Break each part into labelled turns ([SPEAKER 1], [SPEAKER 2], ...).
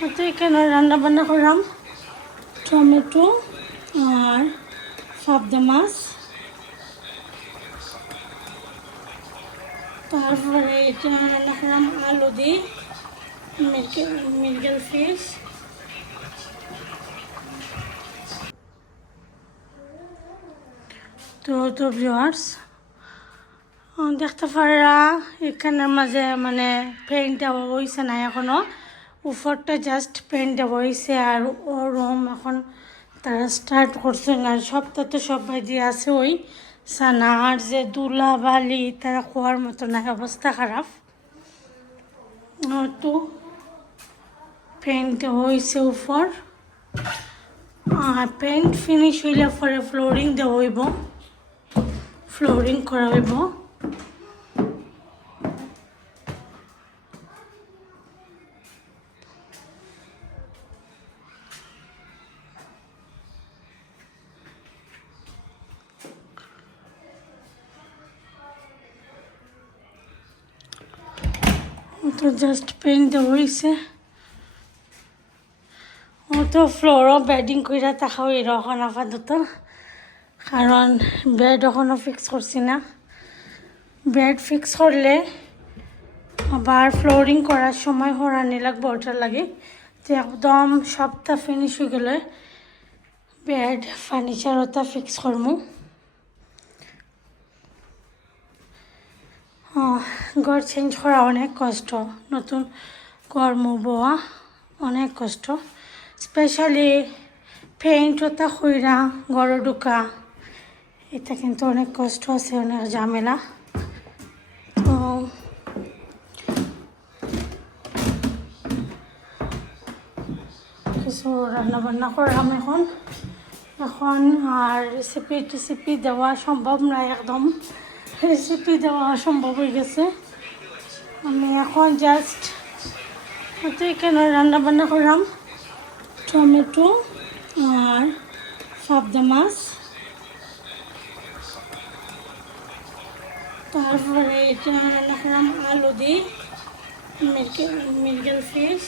[SPEAKER 1] তো এখানে রান্না বান্না করলাম। টমেটো আর পাবদা মাছ। তারপরে এটা রান্না করলাম আলু দিয়ে মিরগেল মিরগেল ফিশ। তো তো ভিউয়ার্স দেখতে পারা, এখানের মাঝে মানে পেইন্ট দেওয়া হয়েছে না এখনও। উপরটা জাস্ট পেন্ট দেওয়া আর ও রুম এখন তারা স্টার্ট করছে আর সবটা তো সবাই দিয়ে আছে ওই সানা আর যে দুলা বালি তারা খোয়ার মতো না অবস্থা খারাপ। তো দেওয়া হয়েছে উপর আর পেইন্ট ফিনিশ হইলে পরে ফ্লোরিং দেওয়া হইব। ফ্লোরিং করা হইব। তো জাস্ট পেইন্ট দেওয়া হয়েছে ও তো ফ্লোরও বেডিং কইরা তাকাও এরকম আপাতত কারণ বেড এখনও ফিক্স করছি না। বেড ফিক্স করলে আবার ফ্লোরিং করার সময় হরানি লাগবে ওটার লাগে। তো একদম সপ্তাহ ফিনিশ হয়ে গেলে বেড ফার্নিচার ওটা ফিক্স করমু। ঘর চেঞ্জ করা অনেক কষ্ট, নতুন ঘর মুবোয়া অনেক কষ্ট স্পেশালি পেইন্ট ওটা খইরা, ঘরে ঢুকা, এটা কিন্তু অনেক কষ্ট আছে, অনেক ঝামেলা। তো কিছু রান্না বান্না করলাম এখন। এখন আর রেসিপি টেসিপি দেওয়া সম্ভব নয় একদম। রেসিপি দেওয়া অসম্ভব হয়ে গেছে। আমি এখন জাস্ট তো এখানে রান্না বান্না করলাম। টমেটো আর পাবদা মাছ। তারপরে এটা রান্না করলাম আলু দিয়ে। মিরগেল মিরগেল ফিশ।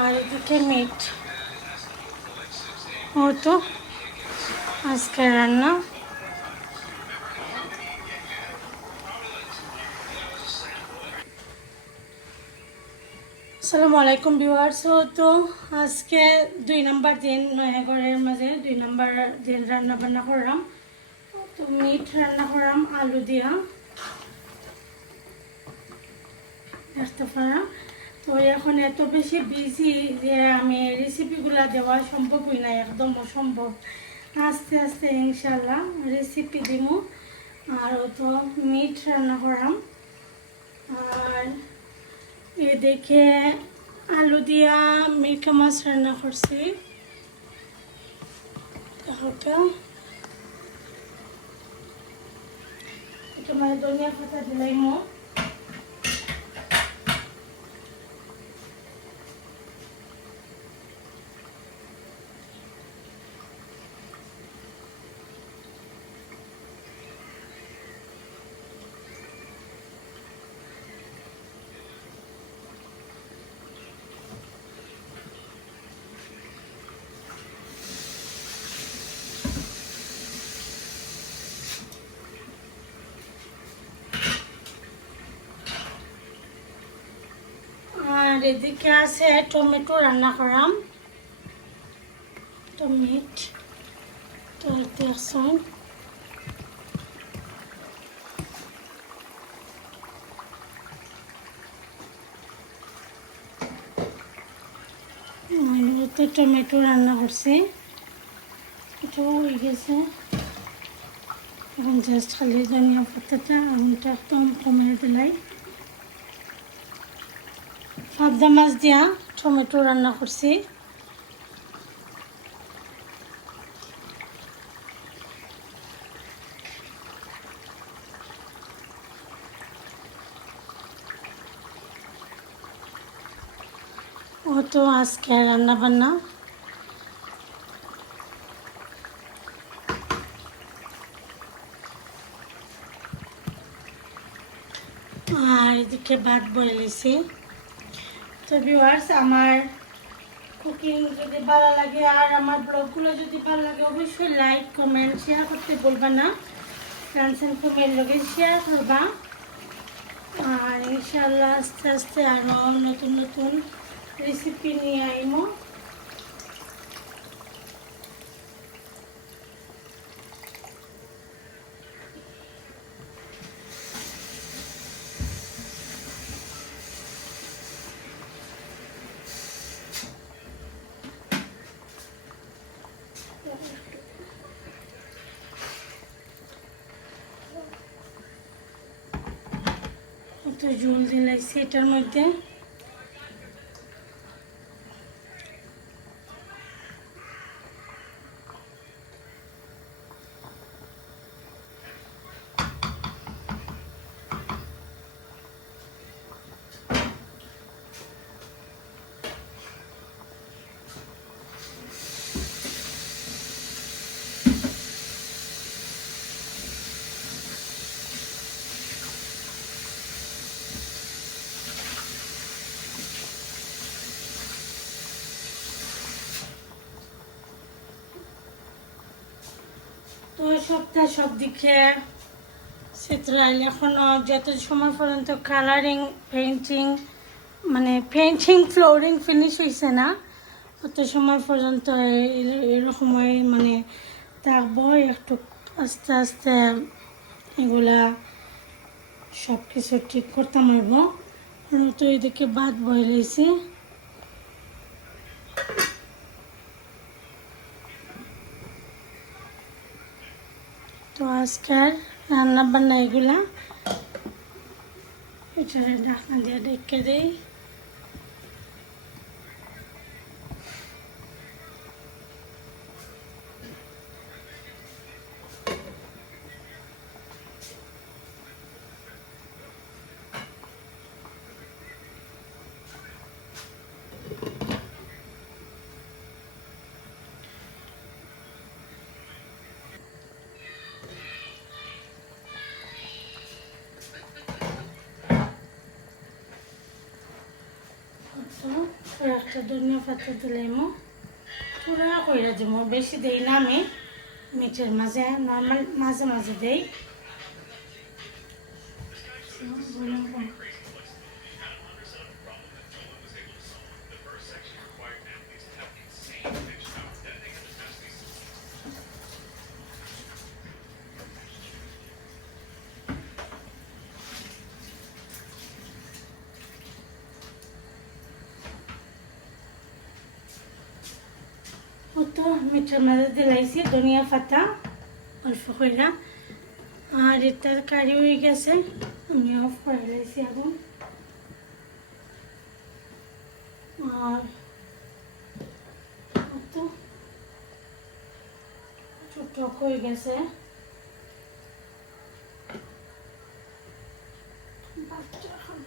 [SPEAKER 1] আর এদিকে মিট ও তো, আজকে রান্না। আসসালামু আলাইকুম ভিউয়ার্স তো আজকে দুই নাম্বার দিন নয়াগড়ের মাঝে দুই নাম্বার দিন রান্না বান্না করলাম। তো মিট রান্না করলাম, আলু দিয়া। দেখতে পারা। তো এখন এত বেশি বিজি যে আমি রেসিপিগুলো দেওয়া সম্ভবই না, একদম অসম্ভব। আস্তে আস্তে ইনশাল্লাহ রেসিপি দিব আর তো মিট রান্না করলাম আর এ দেখে আলু দিয়া মিরকা মাছ রান্না করছি। এটা মানে ধনিয়া দিলাই মো আর এদিকে আছে? টমেটো রান্না করাম টমেট তো তো টমেটো রান্না করছি এটাও হয়ে গেছে। এখন জাস্ট খালি ধনিয়া পাতাটা আমিটা একদম কমিয়ে দিলাই পাবদা মাছ দিয়া টমেটো রান্না করছি। ও তো আজকে রান্না বান্না। আর এদিকে ভাত বয়েলেছি তো ভিউয়ার্স আমার কুকিং যদি ভালো লাগে আর আমার ব্লগগুলো যদি ভালো লাগে, অবশ্যই লাইক কমেন্ট শেয়ার করতে বলবা না। ফ্রেন্ডস অ্যান্ড ফ্যামিলির শেয়ার করবা। আর ইনশাল্লাহ আস্তে আস্তে আরও নতুন নতুন রেসিপি নিয়ে আইমো। একটু জল দিলাইছি এটার মধ্যে তো সপ্তাহ সব দিকে চিত্রাইল এখনও যত সময় পর্যন্ত কালারিং পেন্টিং মানে পেন্টিং ফ্লোরিং ফিনিশ হয়েছে না অত সময় পর্যন্ত এরকমই মানে থাকব একটু আস্তে আস্তে এগুলা সব কিছু ঠিক করতে পারব তো এদিকে বাদ বইলেছি তো আজকের রান্না বান্না এগুলা। এটা ঢাকনা দিয়ে ডেকে দিই তো একটা ধনিয়া পাতা দিলাম পুরা কইরা দিব বেশি দেই না আমি, মিটের মাঝে, নর্মাল মাঝে মাঝে দেই। তো মিটের মাঝে দিলাইছি ধনিয়া পাতা অল্প কইরা আর এটার কারি হয়ে গেছে আমি অফ করে লাইছি আগুন আর তো টক হয়ে গেছে বাচ্চা এখন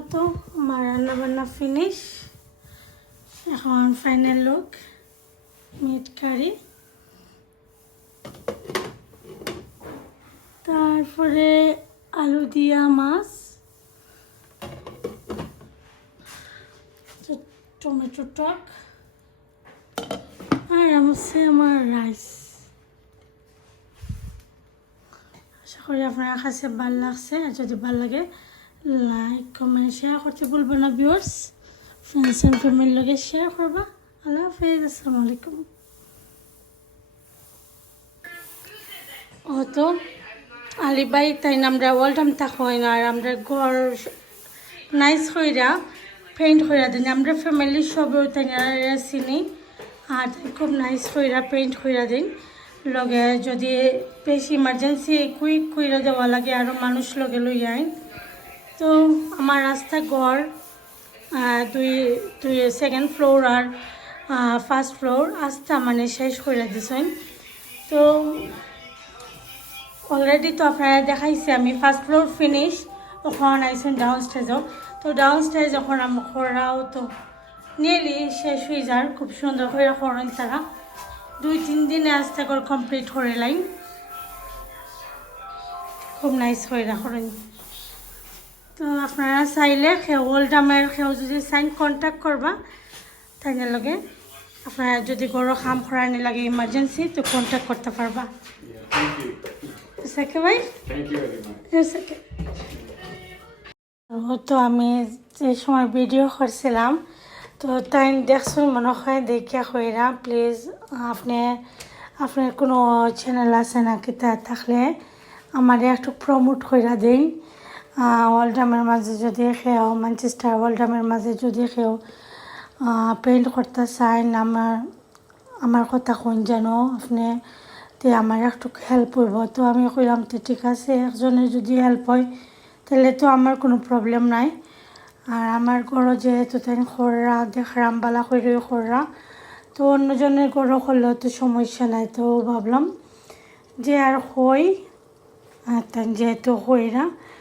[SPEAKER 1] অত আমার রান্না বান্না ফিনিশ এখন ফাইনাল লুক মিট কারি তারপরে আলু দিয়া মাছ। টমেটো টক। আর আছে আমার রাইস আশা করি আপনার কাছে ভালো লাগছে। আর যদি ভালো লাগে লাইক কমেন্ট শেয়ার করতে বলব না ভিউয়ার্স ফ্রেন্ডস অ্যান্ড ফ্যামিলির লগে শেয়ার করবা। আল্লাহ হাফেজ, আসসালামু আলাইকুম। হতো আলিবাই তাই আমরা ওয়ালটাম তাক হয় না, আর আমরা ঘর নাইস হইরা পেইন্ট হইরা দিন। আমরা ফ্যামিলির সবেও তাই চিনি। আর খুব নাইস কইরা পেইন্ট কইরা দিন। লগে যদি বেশি ইমার্জেন্সি কুইক কইরা দেওয়া লাগে আরও মানুষ লগে লই আইন। তো আমার রাস্তা গড় দুই দুই সেকেন্ড ফ্লোর আর ফার্স্ট ফ্লোর আস্তা মানে শেষ করে দিছেন। তো অলরেডি তো আপনারা দেখাইছে, আমি ফার্স্ট ফ্লোর ফিনিশ ওখান আইসেন ডাউন স্টেজও তো ডাউন স্টেজ যখন আমি করাও তো নিয়েলি শেষ হয়ে যার, খুব সুন্দর করে করেন তারা। দুই, তিন দিনে আস্তে করে কমপ্লিট করে লাইন খুব নাইস করে করেন তো আপনারা চাইলে ওল্ড ডামের সেও যদি চাইন কন্ট্যাক্ট করবা তাই লগে আপনারা যদি গরো কাম করানি লাগে ইমার্জেন্সি তো কন্ট্যাক্ট করতে পারবা। সাকে ভাই তো আমি যে সময় ভিডিও করছিলাম তো তাই দেখছুন মনে হয় দেখিয়া কইরা প্লিজ আপনি আপনার কোনো চ্যানেল আছে নাকি তা থাকলে আমার একটু প্রমোট কইরা দিন ওয়ালডামের মাঝে যদি খেয়েও ম্যানচেস্টার ওয়ালডামের মাঝে যদি খেয়েও পেইন্ট করতে চান আমার আমার কথা কোন জানো, আপনি, তে আমার একটু হেল্প হইব তো আমি কইলাম, তো ঠিক আছে একজনের যদি হেল্প হয়, তাহলে তো আমার কোনো প্রবলেম নাই। আর আমার ঘরও যেহেতু তাই খররা দেখরাম বালা করে খররা, তো অন্যজনের ঘরও করলেও তো সমস্যা নাই। তো ভাবলাম যে আর হই তাই যেহেতু হইরা ও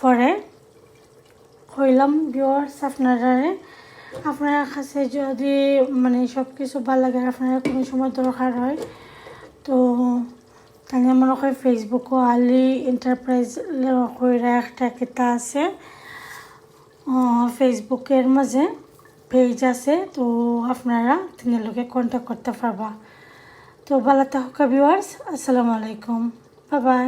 [SPEAKER 1] পরে কইলাম ভিওয়ার্স আপনারা আপনার কাছে যদি মানে সব কিছু ভালো লাগে, আপনার কোনো সময় দরকার হয়, তো তাহলে মনে হয় ফেসবুকও আলি এন্টারপ্রাইজ কইরা একটা কিতা আছে। ফেসবুকের মাঝে পেজ আছে, তো আপনারা তিনি লোকে কন্ট্যাক্ট করতে পারবা। তো ভালো থাকা ভিউয়ার্স আসসালামু আলাইকুম বাই বাই